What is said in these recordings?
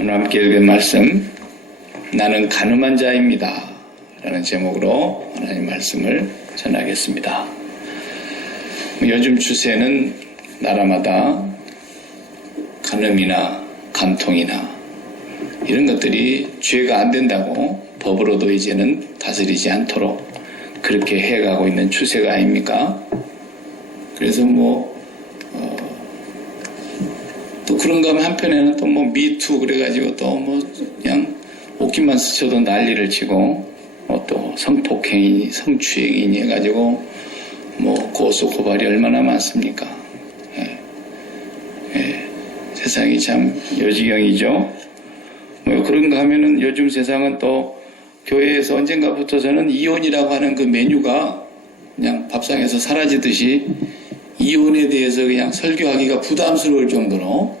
오늘 함께 읽은 말씀, 나는 가늠한 자입니다 라는 제목으로 하나님 말씀을 전하겠습니다. 요즘 추세는 나라마다 간음이나 간통이나 이런 것들이 죄가 안 된다고 법으로도 이제는 다스리지 않도록 그렇게 해가고 있는 추세가 아닙니까? 그래서 또 그런가 하면 한편에는 또 미투 그래가지고 또 그냥 옷깃만 스쳐도 난리를 치고 또 성폭행이 성추행이니 해가지고 고소 고발이 얼마나 많습니까? 세상이 참 요지경이죠. 그런가 하면은 요즘 세상은 또 교회에서 언젠가부터서는 이혼이라고 하는 그 메뉴가 그냥 밥상에서 사라지듯이 이혼에 대해서 그냥 설교하기가 부담스러울 정도로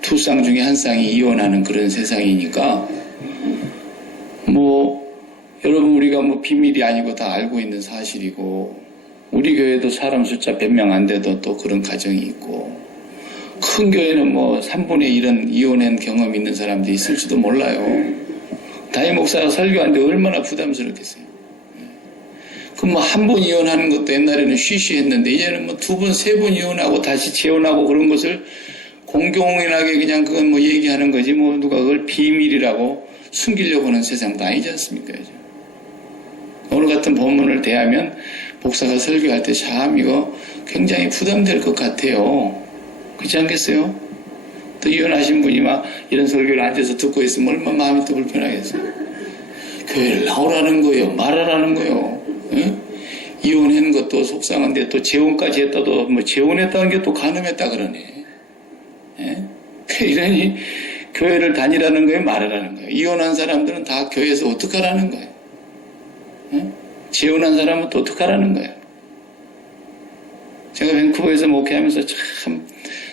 두 쌍 중에 한 쌍이 이혼하는 그런 세상이니까 여러분 우리가 비밀이 아니고 다 알고 있는 사실이고 우리 교회도 사람 숫자 100명 안 돼도 또 그런 가정이 있고 큰 교회는 3분의 1은 이혼한 경험 있는 사람도 있을지도 몰라요. 담임 목사가 설교하는데 얼마나 부담스럽겠어요. 그럼 한 번 이혼하는 것도 옛날에는 쉬쉬했는데 이제는 두 번, 세 번 이혼하고 다시 재혼하고 그런 것을 공공연하게 그냥 그건 얘기하는 거지 누가 그걸 비밀이라고 숨기려고 하는 세상도 아니지 않습니까? 이제. 오늘 같은 본문을 대하면 목사가 설교할 때 참 이거 굉장히 부담될 것 같아요. 그렇지 않겠어요? 또 이혼하신 분이 이런 설교를 앉아서 듣고 있으면 얼마나 마음이 또 불편하겠어요. 교회를 나오라는 거예요. 말하라는 거예요. 예? 이혼한 것도 속상한데 또 재혼까지 했다도 재혼했다는 게 또 간음했다 그러네. 예? 이러니 교회를 다니라는 거예요, 말하라는 거예요. 이혼한 사람들은 다 교회에서 어떡하라는 거예요. 예? 재혼한 사람은 또 어떡하라는 거예요. 제가 밴쿠버에서 목회하면서 참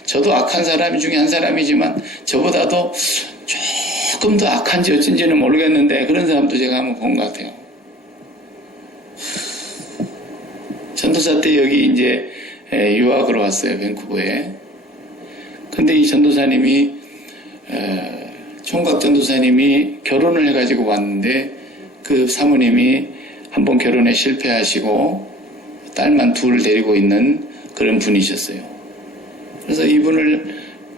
저도 악한 사람 중에 한 사람이지만 저보다도 조금 더 악한지 어쩐지는 모르겠는데 그런 사람도 제가 한번 본 것 같아요. 전도사 때 여기 이제 유학으로 왔어요, 밴쿠버에. 근데 이 전도사님이 총각 전도사님이 결혼을 해가지고 왔는데 그 사모님이 한번 결혼에 실패하시고 딸만 둘 데리고 있는 그런 분이셨어요. 그래서 이분을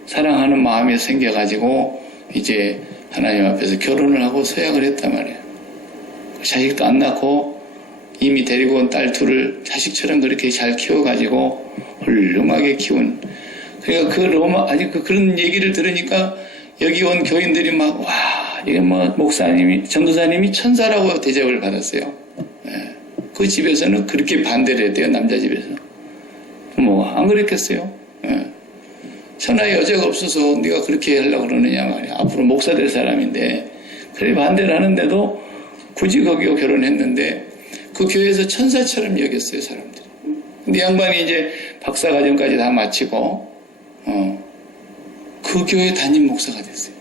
사랑하는 마음이 생겨가지고 이제 하나님 앞에서 결혼을 하고 서약을 했단 말이에요. 자식도 안 낳고 이미 데리고 온 딸 둘을 자식처럼 그렇게 잘 키워가지고 훌륭하게 키운. 그러니까 그런 얘기를 들으니까 여기 온 교인들이 이게 목사님이, 전도사님이 천사라고 대접을 받았어요. 예. 그 집에서는 그렇게 반대를 했대요, 남자 집에서. 안 그랬겠어요? 예. 천하에 여자가 없어서 네가 그렇게 하려고 그러느냐 말이야. 앞으로 목사 될 사람인데. 그래 반대를 하는데도 굳이 거기서 결혼했는데 그 교회에서 천사처럼 여겼어요, 사람들이. 근데 양반이 이제 박사과정까지 다 마치고, 그 교회 담임 목사가 됐어요.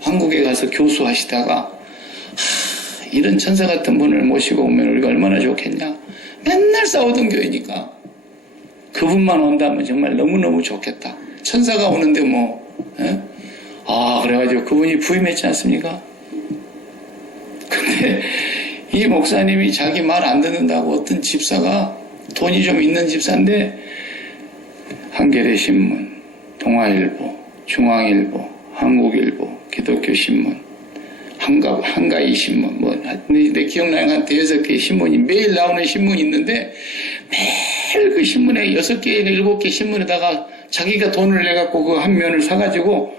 한국에 가서 교수하시다가, 이런 천사 같은 분을 모시고 오면 우리가 얼마나 좋겠냐. 맨날 싸우던 교회니까. 그분만 온다면 정말 너무너무 좋겠다. 천사가 오는데 그래가지고 그분이 부임했지 않습니까? 근데 이 목사님이 자기 말 안 듣는다고 어떤 집사가 돈이 좀 있는 집사인데 한겨레 신문, 동아일보, 중앙일보, 한국일보, 기독교 신문, 한가위 신문 내 기억나는 한 5-6개 신문이 매일 나오는 신문이 있는데 매일 그 신문에 6개, 7개 신문에다가 자기가 돈을 내갖고 그 한 면을 사가지고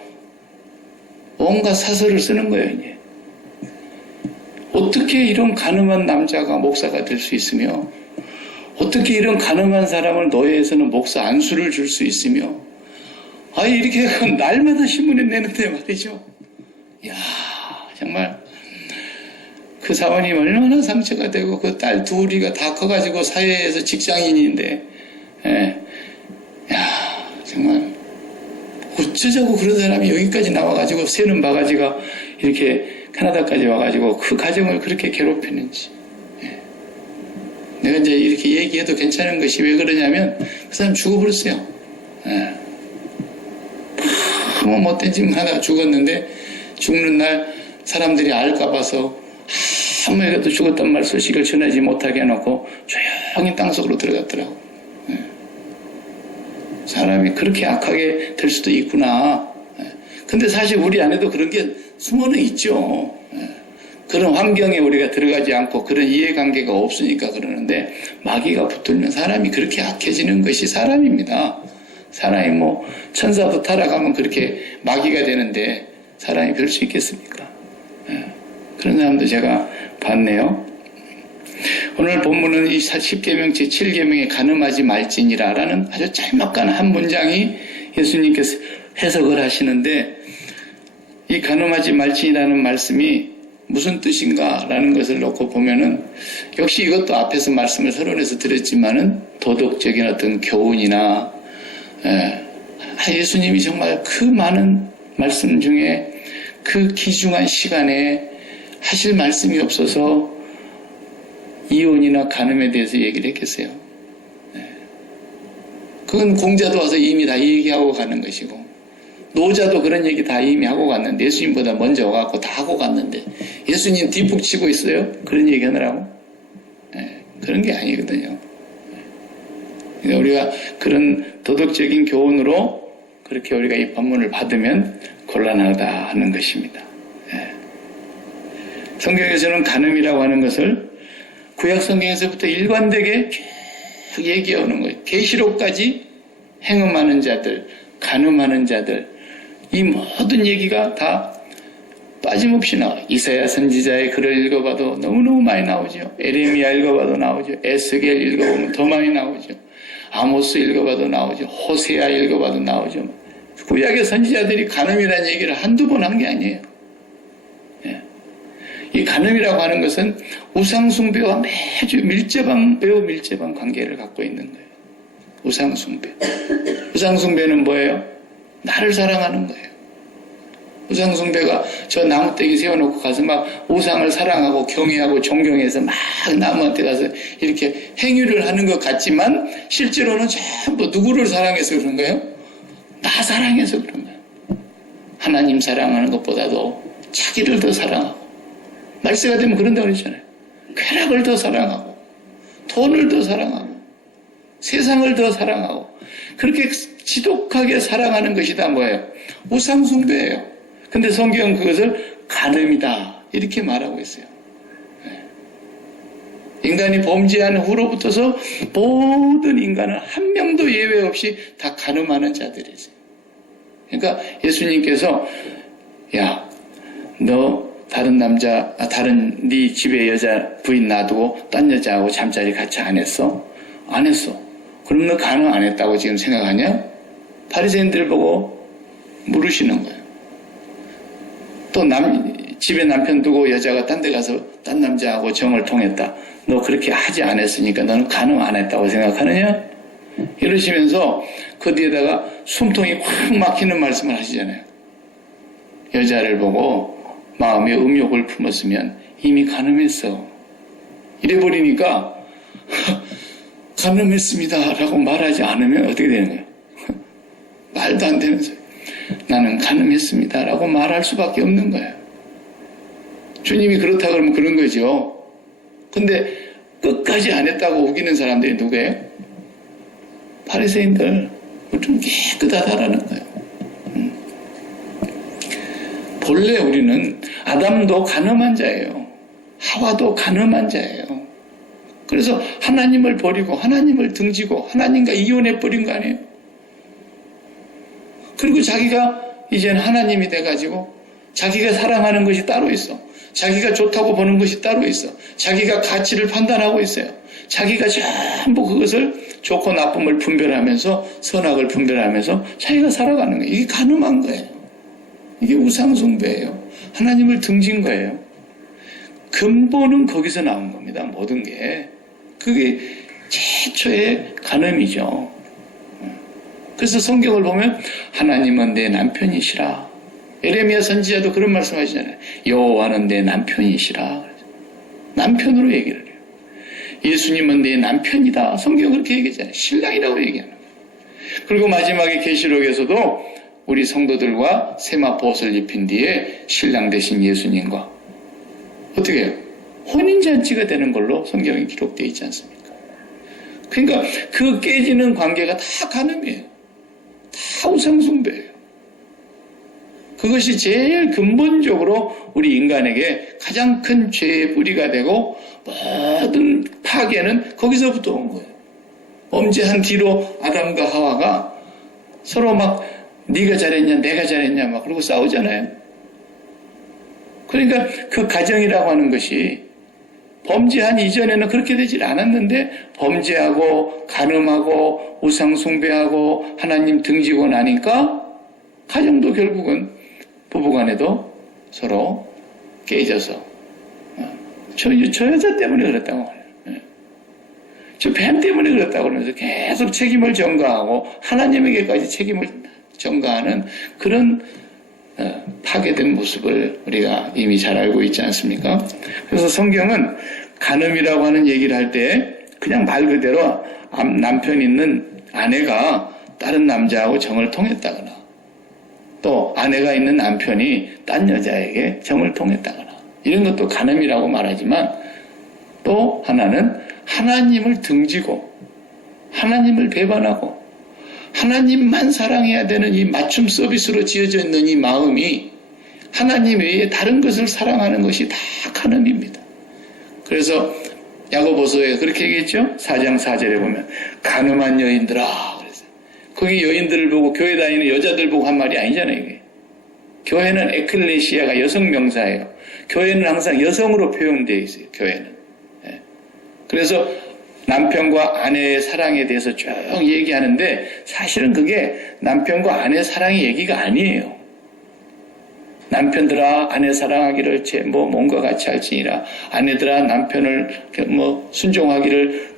온갖 사설을 쓰는 거예요, 이제. 어떻게 이런 가늠한 남자가 목사가 될 수 있으며 어떻게 이런 가늠한 사람을 노예에서는 목사 안수를 줄 수 있으며 이렇게 날마다 신문에 내는데 말이죠. 이야 정말 그 사모님 얼마나 상처가 되고 그 딸 둘이가 다 커가지고 사회에서 직장인인데 정말 어쩌자고 그런 사람이 여기까지 나와가지고 새는 바가지가 이렇게 캐나다까지 와가지고 그 가정을 그렇게 괴롭히는지. 내가 이제 이렇게 얘기해도 괜찮은 것이 왜 그러냐면 그 사람 죽어버렸어요. 너무 못된 짓만 하다가 죽었는데 죽는 날 사람들이 알까 봐서 아무에게도 죽었단 말 소식을 전하지 못하게 해놓고 조용히 땅속으로 들어갔더라고. 사람이 그렇게 악하게 될 수도 있구나. 근데 사실 우리 안에도 그런 게 숨어는 있죠. 그런 환경에 우리가 들어가지 않고 그런 이해관계가 없으니까 그러는데, 마귀가 붙들면 사람이 그렇게 악해지는 것이 사람입니다. 사람이 뭐 천사도 타락하면 그렇게 마귀가 되는데 사람이 별 수 있겠습니까? 그런 사람도 제가 봤네요. 오늘 본문은 이 10계명 제7계명에 가늠하지 말지니라 라는 아주 짤막한 한 문장이 예수님께서 해석을 하시는데, 이 가늠하지 말지니라는 말씀이 무슨 뜻인가 라는 것을 놓고 보면은, 역시 이것도 앞에서 말씀을 서론에서 드렸지만은 도덕적인 어떤 교훈이나, 예수님이 정말 그 많은 말씀 중에 그 귀중한 시간에 하실 말씀이 없어서 이혼이나 간음에 대해서 얘기를 했겠어요. 그건 공자도 와서 이미 다 얘기하고 가는 것이고, 노자도 그런 얘기 다 이미 하고 갔는데, 예수님보다 먼저 와갖고 다 하고 갔는데 예수님 뒷북 치고 있어요? 그런 얘기 하느라고? 그런 게 아니거든요. 그러니까 우리가 그런 도덕적인 교훈으로 그렇게 우리가 이 법문을 받으면 곤란하다 하는 것입니다. 성경에서는 간음이라고 하는 것을 구약 성경에서부터 일관되게 쭉 얘기해 오는 거예요. 계시록까지 행음하는 자들, 간음하는 자들, 이 모든 얘기가 다 빠짐없이 나와요. 이사야 선지자의 글을 읽어봐도 너무너무 많이 나오죠. 에레미야 읽어봐도 나오죠. 에스겔 읽어보면 더 많이 나오죠. 아모스 읽어봐도 나오죠. 호세아 읽어봐도 나오죠. 구약의 선지자들이 간음이라는 얘기를 한두 번 한 게 아니에요. 이 간음이라고 하는 것은 우상숭배와 매우 밀접한 관계를 갖고 있는 거예요. 우상숭배. 우상숭배는 뭐예요? 나를 사랑하는 거예요. 우상숭배가 저 나무떼기 세워놓고 가서 막 우상을 사랑하고 경외하고 존경해서 막 나무한테 가서 이렇게 행위를 하는 것 같지만 실제로는 전부 누구를 사랑해서 그런 거예요? 나 사랑해서 그런 거예요. 하나님 사랑하는 것보다도 자기를 더 사랑하고, 말세가 되면 그런다고 그랬잖아요. 쾌락을 더 사랑하고, 돈을 더 사랑하고, 세상을 더 사랑하고, 그렇게 지독하게 사랑하는 것이 다 뭐예요? 우상숭배예요. 근데 성경은 그것을 간음이다 이렇게 말하고 있어요. 인간이 범죄한 후로부터서 모든 인간은 한 명도 예외 없이 다 간음하는 자들이세요. 그러니까 예수님께서, 야, 너 다른 네 집에 여자 부인 놔두고 딴 여자하고 잠자리 같이 안 했어? 안 했어. 그럼 너 간음 안 했다고 지금 생각하냐? 바리새인들 보고 물으시는 거예요. 또 집에 남편 두고 여자가 딴 데 가서 딴 남자하고 정을 통했다. 너 그렇게 하지 않았으니까 너는 간음 안 했다고 생각하느냐? 이러시면서 그 뒤에다가 숨통이 확 막히는 말씀을 하시잖아요. 여자를 보고 마음에 음욕을 품었으면 이미 간음했어. 이래버리니까 간음했습니다 라고 말하지 않으면 어떻게 되는 거예요? 말도 안 되는 소리. 나는 간음했습니다 라고 말할 수밖에 없는 거예요. 주님이 그렇다 그러면 그런 거죠. 근데 끝까지 안 했다고 우기는 사람들이 누구예요? 바리새인들. 좀 깨끗하다라는 거예요. 본래 우리는 아담도 간음한 자예요. 하와도 간음한 자예요. 그래서 하나님을 버리고 하나님을 등지고 하나님과 이혼해버린 거 아니에요? 그리고 자기가 이제는 하나님이 돼가지고 자기가 사랑하는 것이 따로 있어. 자기가 좋다고 보는 것이 따로 있어. 자기가 가치를 판단하고 있어요. 자기가 전부 그것을 좋고 나쁨을 분별하면서 선악을 분별하면서 자기가 살아가는 거예요. 이게 간음한 거예요. 이게 우상숭배예요. 하나님을 등진 거예요. 근본은 거기서 나온 겁니다. 모든 게. 그게 최초의 간음이죠. 그래서 성경을 보면 하나님은 내 남편이시라. 에레미야 선지자도 그런 말씀 하시잖아요. 여호와는 내 남편이시라. 남편으로 얘기를 해요. 예수님은 내 남편이다. 성경은 그렇게 얘기했잖아요. 신랑이라고 얘기하는 거예요. 그리고 마지막에 계시록에서도 우리 성도들과 세마포옷을 입힌 뒤에 신랑 되신 예수님과 어떻게 해요? 혼인잔치가 되는 걸로 성경에 기록되어 있지 않습니까? 그러니까 그 깨지는 관계가 다 간음이에요. 다 우상숭배예요. 그것이 제일 근본적으로 우리 인간에게 가장 큰 죄의 뿌리가 되고 모든 파괴는 거기서부터 온 거예요. 범죄한 뒤로 아담과 하와가 서로 막 네가 잘했냐 내가 잘했냐 막 그러고 싸우잖아요. 그러니까 그 가정이라고 하는 것이 범죄한 이전에는 그렇게 되질 않았는데 범죄하고 간음하고 우상숭배하고 하나님 등지고 나니까 가정도 결국은 부부간에도 서로 깨져서 저 여자 때문에 그랬다고 말해요. 저 뱀 때문에 그랬다고 그러면서 계속 책임을 전가하고 하나님에게까지 책임을 전가하는 그런 파괴된 모습을 우리가 이미 잘 알고 있지 않습니까? 그래서 성경은 간음이라고 하는 얘기를 할 때 그냥 말 그대로 남편 있는 아내가 다른 남자하고 정을 통했다거나 또 아내가 있는 남편이 딴 여자에게 정을 통했다거나 이런 것도 간음이라고 말하지만 또 하나는 하나님을 등지고 하나님을 배반하고 하나님만 사랑해야 되는 이 맞춤 서비스로 지어져 있는 이 마음이 하나님 외에 다른 것을 사랑하는 것이 다 간음입니다. 그래서 야고보서에 그렇게 얘기했죠. 4장 4절에 보면 간음한 여인들아. 그래서 거기 여인들을 보고 교회 다니는 여자들 보고 한 말이 아니잖아요. 이게. 교회는 에클레시아가 여성 명사예요. 교회는 항상 여성으로 표현되어 있어요. 교회는. 그래서 남편과 아내의 사랑에 대해서 쭉 얘기하는데 사실은 그게 남편과 아내 사랑의 얘기가 아니에요. 남편들아 아내 사랑하기를 몸과 같이 할지니라. 아내들아 남편을 순종하기를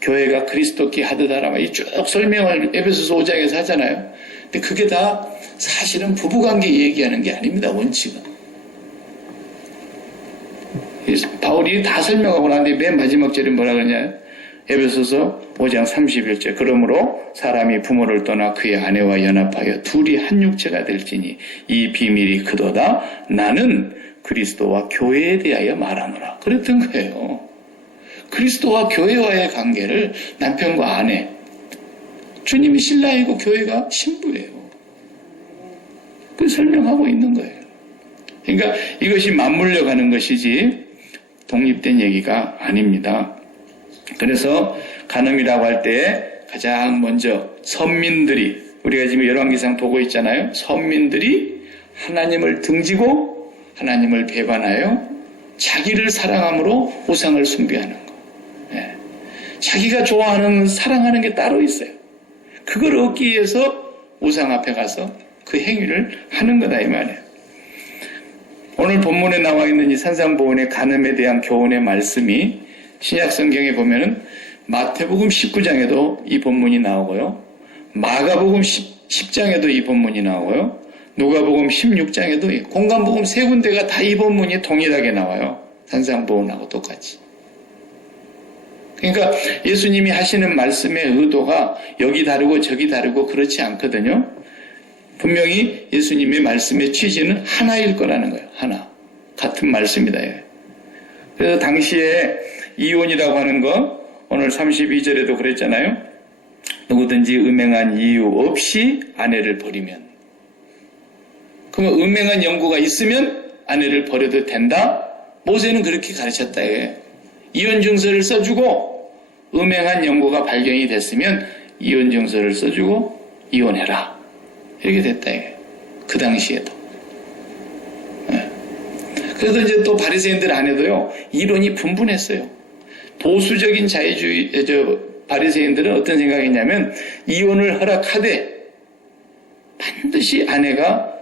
교회가 그리스도께 하듯 하라. 이 쭉 설명을 에베소서 5장에서 하잖아요. 근데 그게 다 사실은 부부관계 얘기하는 게 아닙니다. 원칙은. 바울이 다 설명하고 나는데 맨 마지막 절에 뭐라 그러냐. 에베소서 5장 31절 그러므로 사람이 부모를 떠나 그의 아내와 연합하여 둘이 한 육체가 될지니 이 비밀이 크도다. 나는 그리스도와 교회에 대하여 말하노라. 그랬던 거예요. 그리스도와 교회와의 관계를 남편과 아내 주님이 신랑이고 교회가 신부예요. 그 설명하고 있는 거예요. 그러니까 이것이 맞물려 가는 것이지 독립된 얘기가 아닙니다. 그래서 간음이라고 할 때 가장 먼저 선민들이 우리가 지금 열왕기상 보고 있잖아요. 선민들이 하나님을 등지고 하나님을 배반하여 자기를 사랑함으로 우상을 숭배하는 거. 네. 자기가 좋아하는 사랑하는 게 따로 있어요. 그걸 얻기 위해서 우상 앞에 가서 그 행위를 하는 거다 이 말이에요. 오늘 본문에 나와 있는 이 산상보훈의 간음에 대한 교훈의 말씀이 신약 성경에 보면은 마태복음 19장에도 이 본문이 나오고요. 마가복음 10장에도 이 본문이 나오고요. 누가복음 16장에도 공관복음 세 군데가 다 이 본문이 동일하게 나와요. 산상보훈하고 똑같이. 그러니까 예수님이 하시는 말씀의 의도가 여기 다르고 저기 다르고 그렇지 않거든요. 분명히 예수님의 말씀의 취지는 하나일 거라는 거예요. 하나. 같은 말씀이다. 그래서 당시에 이혼이라고 하는 거 오늘 32절에도 그랬잖아요. 누구든지 음행한 이유 없이 아내를 버리면 그러면 음행한 연고가 있으면 아내를 버려도 된다? 모세는 그렇게 가르쳤다. 이혼 증서를 써주고 음행한 연고가 발견이 됐으면 이혼 증서를 써주고 이혼해라. 이렇게 됐다. 그 당시에도. 그래서 이제 또 바리새인들 안에도요 이론이 분분했어요. 보수적인 자유주의 바리새인들은 어떤 생각이냐면 이혼을 허락하되 반드시 아내가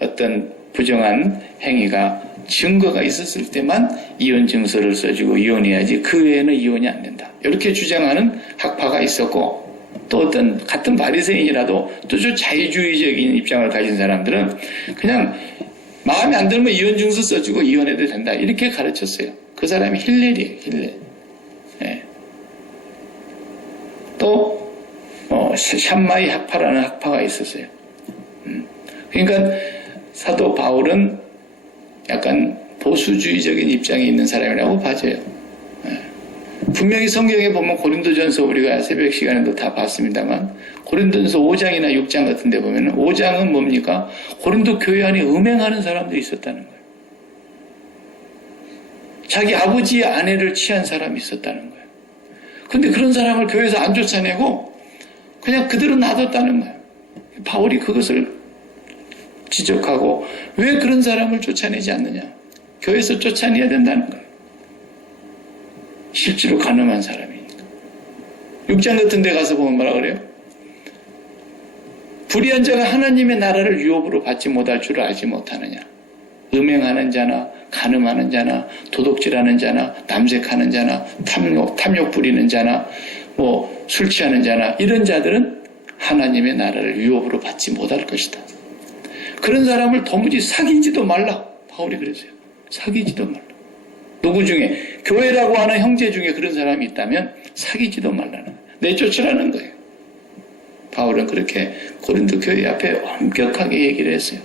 어떤 부정한 행위가 증거가 있었을 때만 이혼 증서를 써주고 이혼해야지 그 외에는 이혼이 안 된다. 이렇게 주장하는 학파가 있었고 또 어떤 같은 바리새인이라도 또 좀 자유주의적인 입장을 가진 사람들은 그냥 마음에 안 들면 이혼 증서 써주고 이혼해도 된다. 이렇게 가르쳤어요. 그 사람이 힐렐이에요. 힐렐. 예. 또 샴마이 학파라는 학파가 있었어요. 그러니까 사도 바울은 약간 보수주의적인 입장에 있는 사람이라고 봐져요. 분명히 성경에 보면 고린도전서 우리가 새벽 시간에도 다 봤습니다만 고린도전서 5장이나 6장 같은 데 보면 5장은 뭡니까? 고린도 교회 안에 음행하는 사람들이 있었다는 거예요. 자기 아버지의 아내를 취한 사람이 있었다는 거예요. 근데 그런 사람을 교회에서 안 쫓아내고 그냥 그대로 놔뒀다는 거예요. 바울이 그것을 지적하고 왜 그런 사람을 쫓아내지 않느냐. 교회에서 쫓아내야 된다는 거예요. 실제로 가늠한 사람이니까. 6장 같은 데 가서 보면 뭐라 그래요? 불의한 자가 하나님의 나라를 유업으로 받지 못할 줄 알지 못하느냐. 음행하는 자나 간음하는 자나 도둑질하는 자나 남색하는 자나 탐욕 부리는 자나 술 취하는 자나 이런 자들은 하나님의 나라를 유업으로 받지 못할 것이다. 그런 사람을 도무지 사귀지도 말라. 바울이 그랬어요. 사귀지도 말라. 누구 중에 교회라고 하는 형제 중에 그런 사람이 있다면 사귀지도 말라는 내쫓으라는 거예요. 바울은 그렇게 고린도 교회 앞에 엄격하게 얘기를 했어요.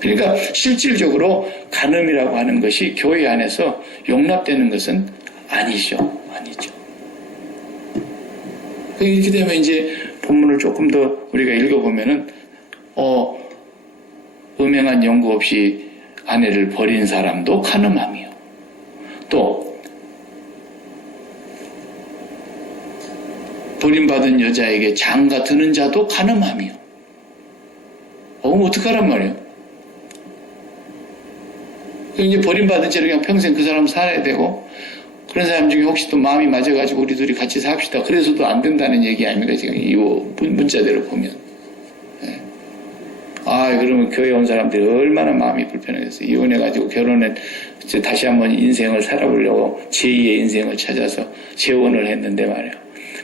그러니까 실질적으로 간음이라고 하는 것이 교회 안에서 용납되는 것은 아니죠. 이렇게 되면 이제 본문을 조금 더 우리가 읽어보면은 음행한 연고 없이 아내를 버린 사람도 간음함이요. 또 버림받은 여자에게 장가 드는 자도 간음함이요. 그럼 어떡하란 말이에요? 이제 버림받은 채로 그냥 평생 그 사람 살아야 되고 그런 사람 중에 혹시 또 마음이 맞아가지고 우리 둘이 같이 삽시다. 그래서도 안 된다는 얘기 아닙니까? 지금 이 문자대로 보면. 그러면 교회 온 사람들이 얼마나 마음이 불편하겠어요. 이혼해가지고 결혼해 다시 한번 인생을 살아보려고 제2의 인생을 찾아서 재혼을 했는데 말이에요.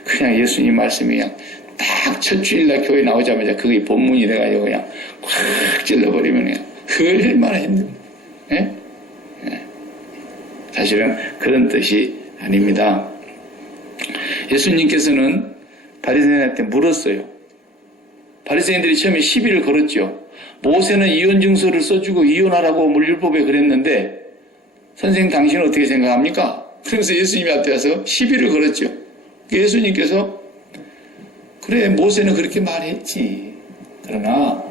그냥 예수님 말씀이 그냥 딱 첫 주일날 교회 나오자마자 그게 본문이 돼가지고 그냥 확 찔러버리면 그냥 얼마나 힘듭니까? 사실은 그런 뜻이 아닙니다. 예수님께서는 바리새인한테 물었어요. 바리새인들이 처음에 시비를 걸었죠. 모세는 이혼 증서를 써주고 이혼하라고 율법에 그랬는데 선생님 당신은 어떻게 생각합니까? 그러면서 예수님 앞에 와서 시비를 걸었죠. 예수님께서 그래 모세는 그렇게 말했지. 그러나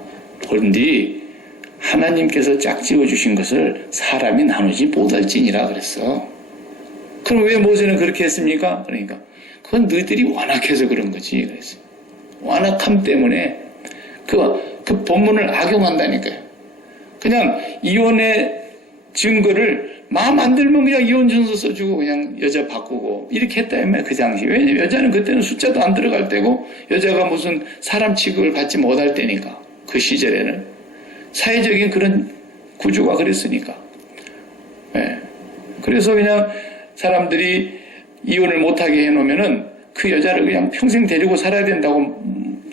본디 하나님께서 짝지어 주신 것을 사람이 나누지 못할지니라 그랬어. 그럼 왜 모세는 그렇게 했습니까? 그러니까 그건 너희들이 완악해서 그런 거지 그랬어요. 완악함 때문에 그 본문을 악용한다니까요. 그냥 이혼의 증거를 마음 안 들면 그냥 이혼 증서 써주고 그냥 여자 바꾸고 이렇게 했다면 그 당시. 왜냐면 여자는 그때는 숫자도 안 들어갈 때고 여자가 무슨 사람 취급을 받지 못할 때니까 그 시절에는 사회적인 그런 구조가 그랬으니까. 그래서 그냥 사람들이 이혼을 못하게 해놓으면은 그 여자를 그냥 평생 데리고 살아야 된다고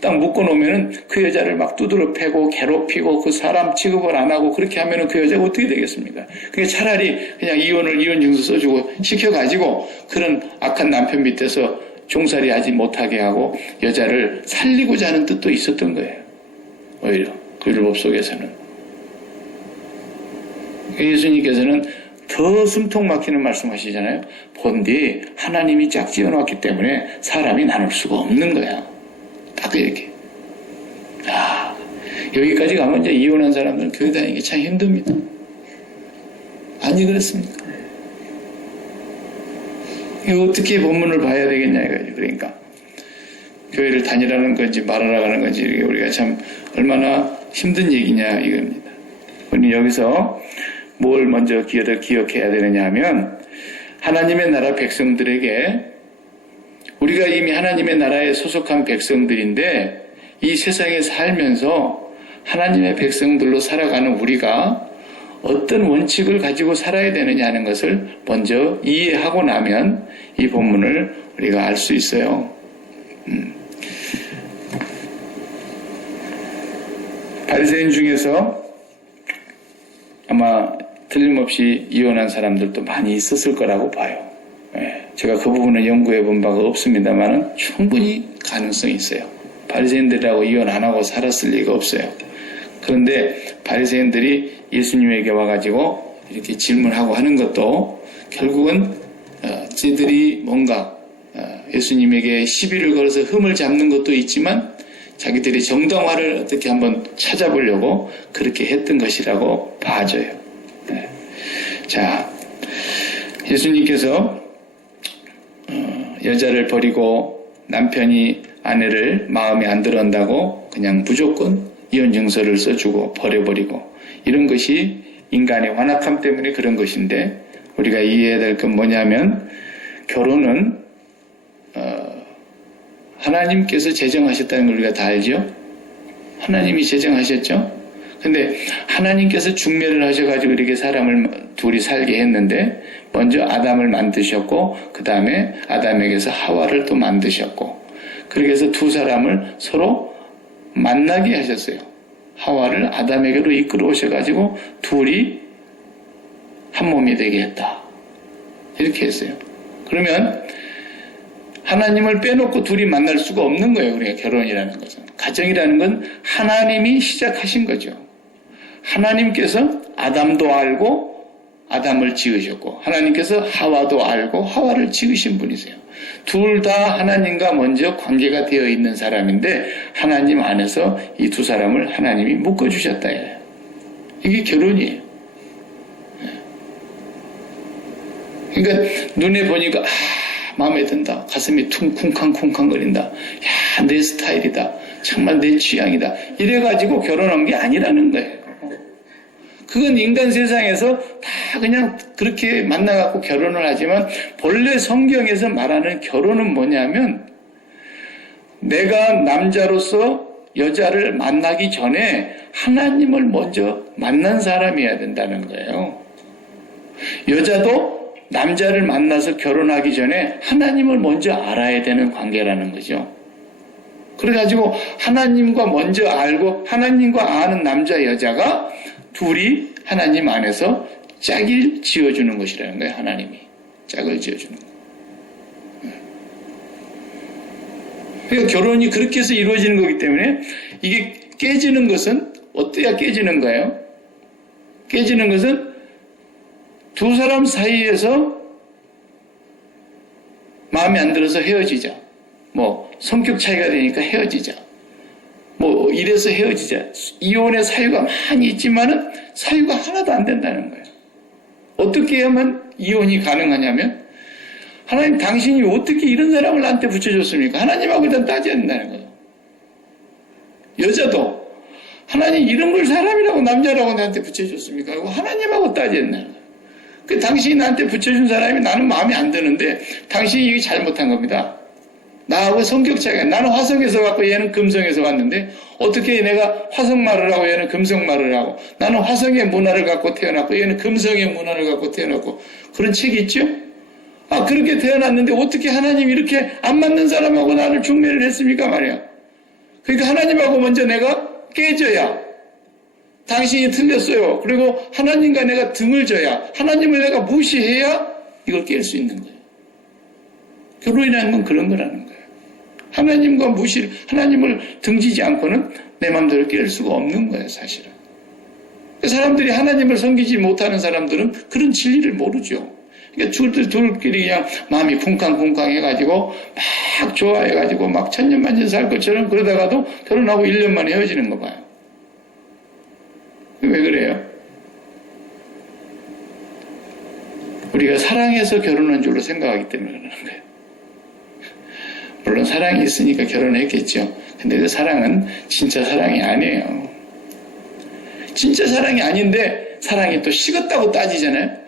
딱 묶어놓으면은 그 여자를 막 두드러 패고 괴롭히고 그 사람 취급을 안 하고 그렇게 하면은 그 여자가 어떻게 되겠습니까? 그게 차라리 그냥 이혼 증서 써주고 시켜가지고 그런 악한 남편 밑에서 종살이 하지 못하게 하고 여자를 살리고자 하는 뜻도 있었던 거예요. 오히려 그 율법 속에서는. 예수님께서는 더 숨통 막히는 말씀하시잖아요. 본디 하나님이 짝지어 놨기 때문에 사람이 나눌 수가 없는 거야. 딱 이렇게. 여기까지 가면 이제 이혼한 사람들은 교회 다니기 참 힘듭니다. 아니 그렇습니까? 이거 어떻게 본문을 봐야 되겠냐 이거죠. 그러니까 교회를 다니라는 건지 말하라는 건지 우리가 참 얼마나 힘든 얘기냐 이겁니다. 우리 여기서 뭘 먼저 기억해야 되느냐 하면 하나님의 나라 백성들에게 우리가 이미 하나님의 나라에 소속한 백성들인데 이 세상에 살면서 하나님의 백성들로 살아가는 우리가 어떤 원칙을 가지고 살아야 되느냐 하는 것을 먼저 이해하고 나면 이 본문을 우리가 알 수 있어요. 바리새인 중에서 아마 틀림없이 이혼한 사람들도 많이 있었을 거라고 봐요. 제가 그 부분을 연구해 본 바가 없습니다만 충분히 가능성이 있어요. 바리새인들하고 이혼 안 하고 살았을 리가 없어요. 그런데 바리새인들이 예수님에게 와가지고 이렇게 질문하고 하는 것도 결국은 쟤들이 뭔가 예수님에게 시비를 걸어서 흠을 잡는 것도 있지만 자기들이 정당화를 어떻게 한번 찾아보려고 그렇게 했던 것이라고 봐져요. 네. 자, 예수님께서 여자를 버리고 남편이 아내를 마음에 안 들어한다고 그냥 무조건 이혼 증서를 써주고 버려버리고 이런 것이 인간의 완악함 때문에 그런 것인데 우리가 이해해야 될 건 뭐냐면 결혼은 하나님께서 제정하셨다는 걸 우리가 다 알죠? 하나님이 제정하셨죠? 근데 하나님께서 중매를 하셔가지고 이렇게 사람을 둘이 살게 했는데 먼저 아담을 만드셨고 그 다음에 아담에게서 하와를 또 만드셨고 그렇게 해서 두 사람을 서로 만나게 하셨어요. 하와를 아담에게로 이끌어 오셔가지고 둘이 한 몸이 되게 했다. 이렇게 했어요. 그러면 하나님을 빼놓고 둘이 만날 수가 없는 거예요. 우리가 결혼이라는 것은. 가정이라는 건 하나님이 시작하신 거죠. 하나님께서 아담도 알고 아담을 지으셨고 하나님께서 하와도 알고 하와를 지으신 분이세요. 둘 다 하나님과 먼저 관계가 되어 있는 사람인데 하나님 안에서 이 두 사람을 하나님이 묶어주셨다. 이게 결혼이에요. 그러니까 눈에 보니까 마음에 든다. 가슴이 쿵쾅쿵쾅거린다. 야, 내 스타일이다. 정말 내 취향이다. 이래가지고 결혼한 게 아니라는 거예요. 그건 인간 세상에서 다 그냥 그렇게 만나갖고 결혼을 하지만 본래 성경에서 말하는 결혼은 뭐냐면 내가 남자로서 여자를 만나기 전에 하나님을 먼저 만난 사람이어야 된다는 거예요. 여자도 남자를 만나서 결혼하기 전에 하나님을 먼저 알아야 되는 관계라는 거죠. 그래가지고 하나님과 먼저 알고 하나님과 아는 남자 여자가 둘이 하나님 안에서 짝을 지어주는 것이라는 거예요. 하나님이 짝을 지어주는 거예요. 그러니까 결혼이 그렇게 해서 이루어지는 거기 때문에 이게 깨지는 것은 어때야 깨지는 거예요? 깨지는 것은 두 사람 사이에서 마음에 안 들어서 헤어지자. 뭐 성격 차이가 되니까 헤어지자. 뭐 이래서 헤어지자. 이혼의 사유가 많이 있지만은 사유가 하나도 안 된다는 거예요. 어떻게 해야만 이혼이 가능하냐면 하나님 당신이 어떻게 이런 사람을 나한테 붙여줬습니까? 하나님하고 일단 따져야 된다는 거예요. 여자도 하나님 이런 걸 사람이라고 남자라고 나한테 붙여줬습니까? 하고 하나님하고 따져야 된다는 거예요. 그 당신이 나한테 붙여준 사람이 나는 마음에 안 드는데 당신이 이게 잘못한 겁니다. 나하고 성격 차이가 나는 화성에서 왔고 얘는 금성에서 왔는데 어떻게 내가 화성 말을 하고 얘는 금성 말을 하고 나는 화성의 문화를 갖고 태어났고 얘는 금성의 문화를 갖고 태어났고 그런 책이 있죠? 아 그렇게 태어났는데 어떻게 하나님이 이렇게 안 맞는 사람하고 나를 중매를 했습니까 말이야. 그러니까 하나님하고 먼저 내가 깨져야 당신이 틀렸어요. 그리고 하나님과 내가 등을 져야 하나님을 내가 무시해야 이걸 깰 수 있는 거예요. 결혼이라는 건 그런 거라는 거예요. 하나님과 하나님을 등지지 않고는 내 마음대로 깰 수가 없는 거예요, 사실은. 사람들이 하나님을 섬기지 못하는 사람들은 그런 진리를 모르죠. 그러니까 둘끼리 그냥 마음이 쿵쾅쿵쾅 해가지고 막 좋아해가지고 막 천년만년 살 것처럼 그러다가도 결혼하고 1년 만에 헤어지는 거 봐요. 왜 그래요? 우리가 사랑해서 결혼한 줄로 생각하기 때문에 그러는 거예요. 물론 사랑이 있으니까 결혼했겠죠. 근데 그 사랑은 진짜 사랑이 아니에요. 진짜 사랑이 아닌데 사랑이 또 식었다고 따지잖아요.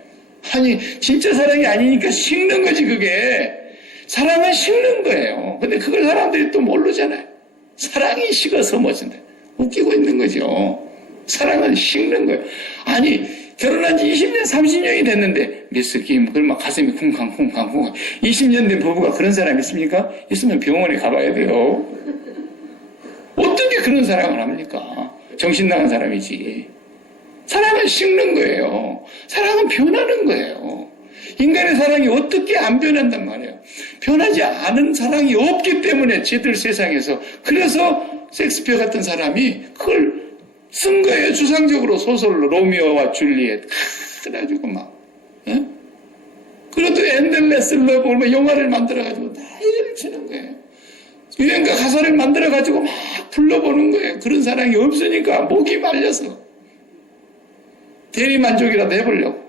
아니 진짜 사랑이 아니니까 식는 거지 그게. 사랑은 식는 거예요. 근데 그걸 사람들이 또 모르잖아요. 사랑이 식어서 뭐진데 웃기고 있는 거죠. 사랑은 식는 거예요. 아니 결혼한 지 20년 30년이 됐는데 미스김 그걸 막 가슴이 쿵쾅쿵쾅쿵쾅 20년 된 부부가 그런 사람 있습니까? 있으면 병원에 가봐야 돼요. 어떻게 그런 사랑을 합니까? 정신 나간 사람이지. 사랑은 식는 거예요. 사랑은 변하는 거예요. 인간의 사랑이 어떻게 안 변한단 말이에요. 변하지 않은 사랑이 없기 때문에 쟤들 세상에서. 그래서 섹스피어 같은 사람이 그걸 쓴 거예요. 주상적으로 소설로 로미오와 줄리엣. 그래가지고 막. 예? 그래도 엔델레스 러브를 뭐 영화를 만들어가지고 난리를 치는 거예요. 유행가 가사를 만들어가지고 막 불러보는 거예요. 그런 사랑이 없으니까 목이 말려서 대리만족이라도 해보려고.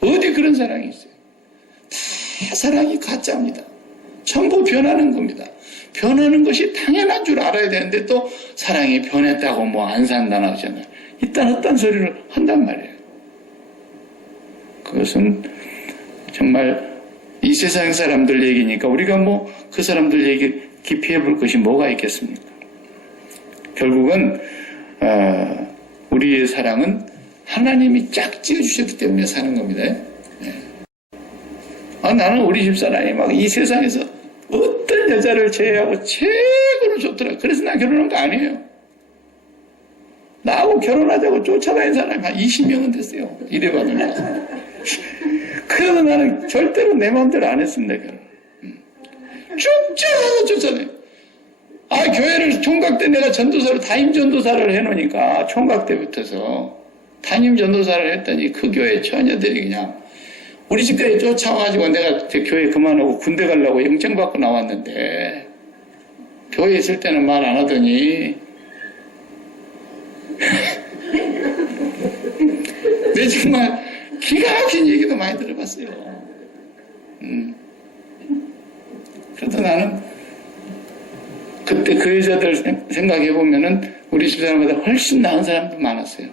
어디 그런 사랑이 있어요? 다 사랑이 가짜입니다. 전부 변하는 겁니다. 변하는 것이 당연한 줄 알아야 되는데 또 사랑이 변했다고 뭐 안 산다나 하잖아요. 이딴 헛단 소리를 한단 말이에요. 그것은 정말 이 세상 사람들 얘기니까 우리가 뭐 그 사람들 얘기 깊이 해볼 것이 뭐가 있겠습니까? 결국은 우리의 사랑은 하나님이 짝 지어주셨기 때문에 사는 겁니다. 네. 나는 우리 집사람이 막 이 세상에서 어떤 여자를 제외하고 최고로 좋더라. 그래서 나 결혼한 거 아니에요. 나하고 결혼하자고 쫓아다니는 사람이 한 20명은 됐어요. 이래봐도. 그래서 나는 절대로 내 마음대로 안 했습니다, 결혼. 쭉 쫓아다녀요. 교회를 총각 때 내가 전도사를, 담임 전도사를 해놓으니까 총각 때부터서 담임 전도사를 했더니 그 교회 처녀들이 그냥 우리 집까지 쫓아와가지고 내가 교회 그만하고 군대 가려고 영장 받고 나왔는데 교회에 있을 때는 말 안 하더니 내 정말 기가 막힌 얘기도 많이 들어봤어요. 그래도 나는 그때 그 여자들 생각해보면은 우리 집사람보다 훨씬 나은 사람도 많았어요.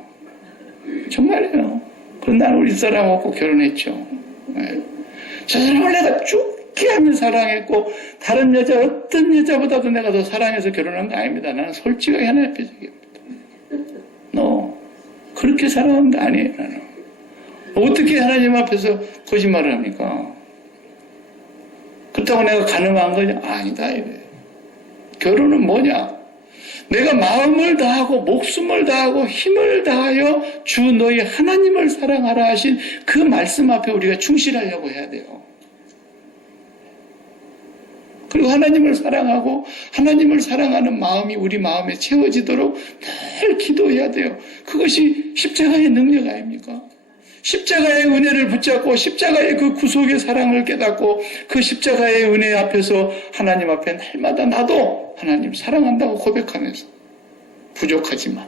정말이에요. 그럼 나는 우리 집사람하고 결혼했죠. 네. 저 사람을 내가 죽게 하면 사랑했고 다른 여자 어떤 여자보다도 내가 더 사랑해서 결혼한 거 아닙니다. 나는 솔직하게 하나님 앞에 얘기합니다. 너 그렇게 사랑한 거 아니에요. 나는. 어떻게 하나님 앞에서 거짓말을 합니까? 그렇다고 내가 가능한 거냐? 아니다 이거예요. 결혼은 뭐냐? 내가 마음을 다하고 목숨을 다하고 힘을 다하여 주 너희 하나님을 사랑하라 하신 그 말씀 앞에 우리가 충실하려고 해야 돼요. 그리고 하나님을 사랑하고 하나님을 사랑하는 마음이 우리 마음에 채워지도록 늘 기도해야 돼요. 그것이 십자가의 능력 아닙니까? 십자가의 은혜를 붙잡고 십자가의 그 구속의 사랑을 깨닫고 그 십자가의 은혜 앞에서 하나님 앞에 날마다 나도 하나님 사랑한다고 고백하면서 부족하지만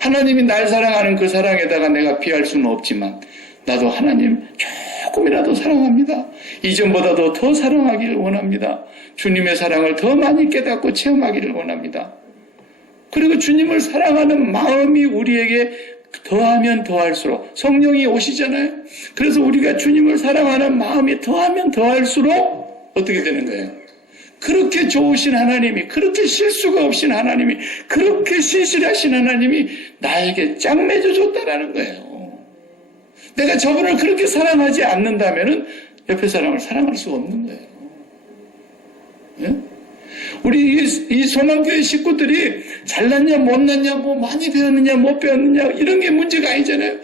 하나님이 날 사랑하는 그 사랑에다가 내가 비할 수는 없지만 나도 하나님 조금이라도 사랑합니다. 이전보다도 더 사랑하기를 원합니다. 주님의 사랑을 더 많이 깨닫고 체험하기를 원합니다. 그리고 주님을 사랑하는 마음이 우리에게 더하면 더할수록 성령이 오시잖아요. 그래서 우리가 주님을 사랑하는 마음이 더하면 더할수록 어떻게 되는 거예요? 그렇게 좋으신 하나님이, 그렇게 실수가 없인 하나님이, 그렇게 신실하신 하나님이 나에게 짝 맺어줬다라는 거예요. 내가 저분을 그렇게 사랑하지 않는다면은 옆에 사람을 사랑할 수가 없는 거예요. 예? 우리 이 소망교회 식구들이 잘났냐 못났냐 뭐 많이 배웠느냐 못 배웠느냐 이런 게 문제가 아니잖아요.